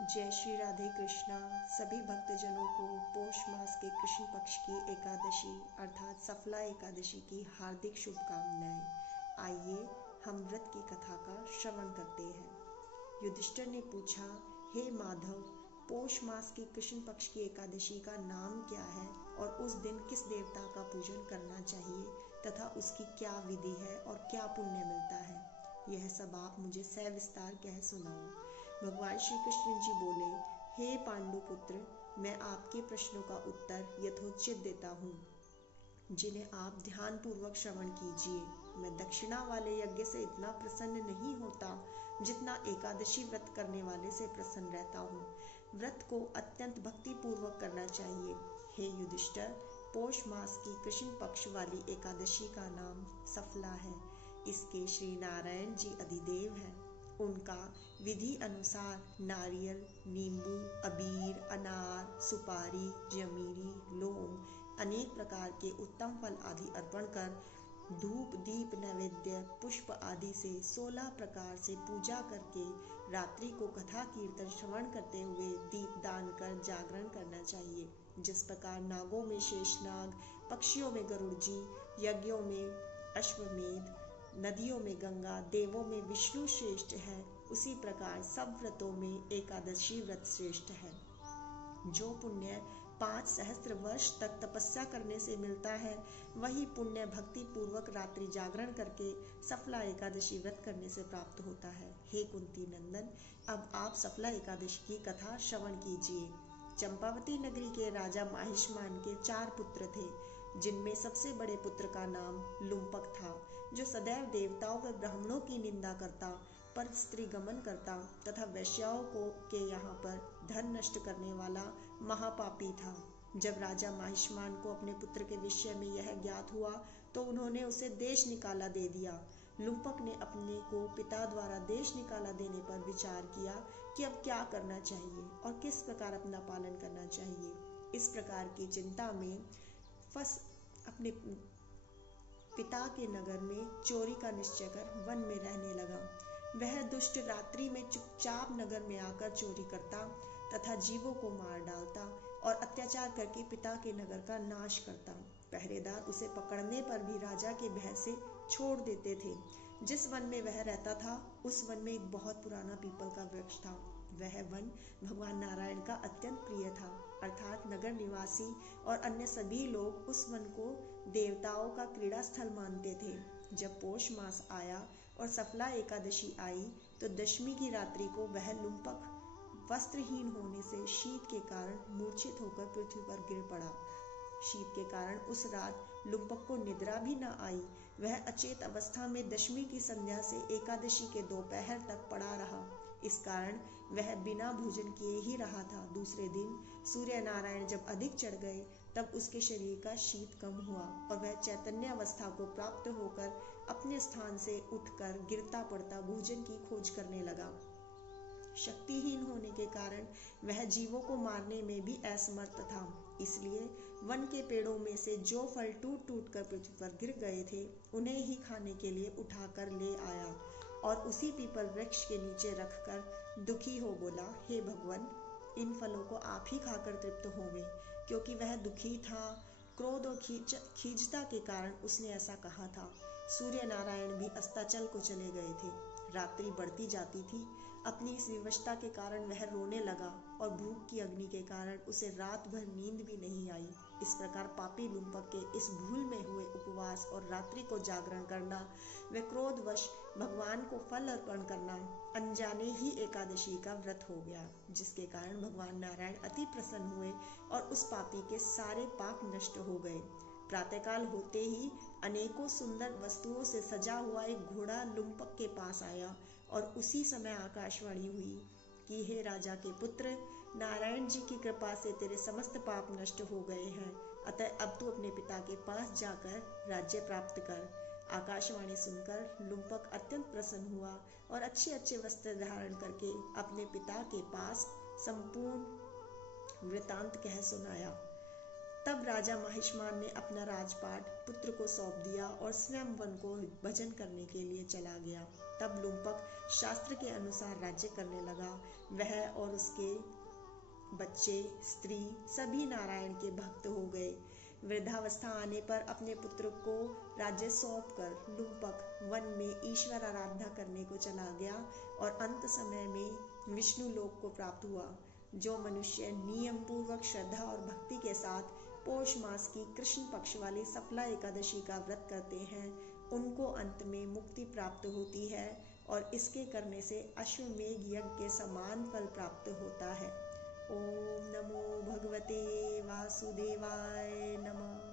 जय श्री राधे कृष्णा। सभी भक्तजनों को पौष मास के कृष्ण पक्ष की एकादशी अर्थात सफला एकादशी की हार्दिक शुभकामनाएं। आइए हम व्रत की कथा का श्रवण करते हैं। युधिष्ठिर ने पूछा, हे माधव, पौष मास की कृष्ण पक्ष की एकादशी का नाम क्या है और उस दिन किस देवता का पूजन करना चाहिए तथा उसकी क्या विधि है और क्या पुण्य मिलता है? यह सब आप मुझे सविस्तार कह सुनाओ। भगवान श्री कृष्ण जी बोले, हे पांडुपुत्र, मैं आपके प्रश्नों का उत्तर यथोचित देता हूँ, जिन्हें आप ध्यान पूर्वक श्रवण कीजिए। मैं दक्षिणा वाले यज्ञ से इतना प्रसन्न नहीं होता जितना एकादशी व्रत करने वाले से प्रसन्न रहता हूँ। व्रत को अत्यंत भक्ति पूर्वक करना चाहिए। हे युधिष्ठिर, पौष मास की कृष्ण पक्ष वाली एकादशी का नाम सफला है। इसके श्री नारायण जी अधिदेव हैं। उनका विधि अनुसार नारियल, नींबू, अबीर, अनार, सुपारी, जमीरी, लौंग, अनेक प्रकार के उत्तम फल आदि अर्पण कर धूप, दीप, नैवेद्य, पुष्प आदि से 16 प्रकार से पूजा करके रात्रि को कथा कीर्तन श्रवण करते हुए दीप दान कर जागरण करना चाहिए। जिस प्रकार नागों में शेषनाग, पक्षियों में गरुड़ जी, यज्ञों में अश्वमेध, नदियों में गंगा, देवों में विष्णु श्रेष्ठ है, उसी प्रकार सब व्रतों में एकादशी व्रत श्रेष्ठ है। जो पुण्य 5 सहस्त्र वर्ष तक तपस्या करने से मिलता है, वही पुण्य भक्ति पूर्वक रात्रि जागरण करके सफला एकादशी व्रत करने से प्राप्त होता है। हे कुंती नंदन, अब आप सफला एकादशी की कथा श्रवण कीजिए। चंपावती नगरी के राजा माहिष्मान के 4 पुत्र थे, जिनमें सबसे बड़े पुत्र का नाम लुम्पक था, जो सदैव देवताओं व ब्राह्मणों की निंदा करता, पर स्त्री गमन करता तथा वैश्याओं को के यहाँ पर धन नष्ट करने वाला महापापी था। जब राजा माहिष्मान को अपने पुत्र के विषय में यह ज्ञात हुआ तो उन्होंने उसे देश निकाला दे दिया। लुम्पक ने अपने को पिता द्वारा देश निकाला देने पर विचार किया कि अब क्या करना चाहिए और किस प्रकार अपना पालन करना चाहिए। इस प्रकार की चिंता में फंस अपने पिता के नगर में चोरी का निश्चय कर वन में रहने लगा। वह दुष्ट रात्रि में चुपचाप नगर में आकर चोरी करता तथा जीवों को मार डालता और अत्याचार करके पिता के नगर का नाश करता। पहरेदार उसे पकड़ने पर भी राजा के भय से छोड़ देते थे। जिस वन में वह रहता था, उस वन में एक बहुत पुराना पीपल का वृक्ष था। वह वन भगवान नारायण का अत्यंत प्रिय था, अर्थात नगर निवासी और अन्य सभी लोग उस वन को देवताओं का क्रीड़ा स्थल मानते थे। जब पौष मास आया और सफला एकादशी आई तो दशमी की रात्रि को वह लुम्पक वस्त्रहीन होने से शीत के कारण मूर्छित होकर पृथ्वी पर गिर पड़ा। शीत के कारण उस रात लुम्पक को निद्रा भी न आई। वह अचेत अवस्था में दशमी की संध्या से एकादशी के दोपहर तक पड़ा रहा। इस कारण वह बिना भोजन किए ही रहा था। दूसरे दिन सूर्य नारायण जब अधिक चढ़ गए तब उसके शरीर का शीत कम हुआ और वह चैतन्य अवस्था को प्राप्त होकर अपने स्थान से उठकर गिरता पड़ता भोजन की खोज करने लगा। शक्तिहीन होने के कारण वह जीवों को मारने में भी असमर्थ था। इसलिए वन के पेड़ों में से जो फल टूट टूट कर पृथ्वी पर गिर गए थे, उन्हें ही खाने के लिए उठाकर ले आया और उसी पीपल वृक्ष के नीचे रखकर दुखी हो बोला, हे भगवान, इन फलों को आप ही खाकर तृप्त होंगे। क्योंकि वह दुखी था, क्रोध और खींचता के कारण उसने ऐसा कहा था। सूर्य नारायण भी अस्ताचल को चले गए थे। रात्रि बढ़ती जाती थी। अपनी इस विवशता के कारण वह रोने लगा और भूख की अग्नि के कारण उसे रात भर नींद भी नहीं आई। इस प्रकार पापी लुम्पक के इस भूल में हुए उपवास और रात्रि को जागरण करना व क्रोधवश भगवान को फल अर्पण करना अनजाने ही एकादशी का व्रत हो गया, जिसके कारण भगवान नारायण अति प्रसन्न हुए और उस पापी के सारे पाप नष्ट हो गए। प्रातःकाल होते ही अनेकों सुंदर वस्तुओं से सजा हुआ एक घोड़ा लुम्पक के पास आया और उसी समय आकाशवाणी हुई कि हे राजा के पुत्र, नारायण जी की कृपा से तेरे समस्त पाप नष्ट हो गए हैं, अतः अब तू अपने पिता के पास जाकर राज्य प्राप्त कर। आकाशवाणी सुनकर लुम्पक अत्यंत प्रसन्न हुआ और अच्छे अच्छे वस्त्र धारण करके अपने पिता के पास संपूर्ण वृतांत कह सुनाया। तब राजा महिष्मान ने अपना राजपाट पुत्र को सौंप दिया और स्वयं वन को भजन करने के लिए चला गया। तब लुम्पक शास्त्र के अनुसार राज्य करने लगा। वह और उसके बच्चे, स्त्री सभी नारायण के भक्त हो गए। वृद्धावस्था आने पर अपने पुत्र को राज्य सौंपकर लुम्पक वन में ईश्वर आराधना करने को चला गया और अंत समय में विष्णु लोक को प्राप्त हुआ। जो मनुष्य नियम पूर्वक श्रद्धा और भक्ति के साथ पौष मास की कृष्ण पक्ष वाली सफला एकादशी का व्रत करते हैं, उनको अंत में मुक्ति प्राप्त होती है और इसके करने से अश्वमेध यज्ञ के समान फल प्राप्त होता है। ओम नमो भगवते वासुदेवाय नमः।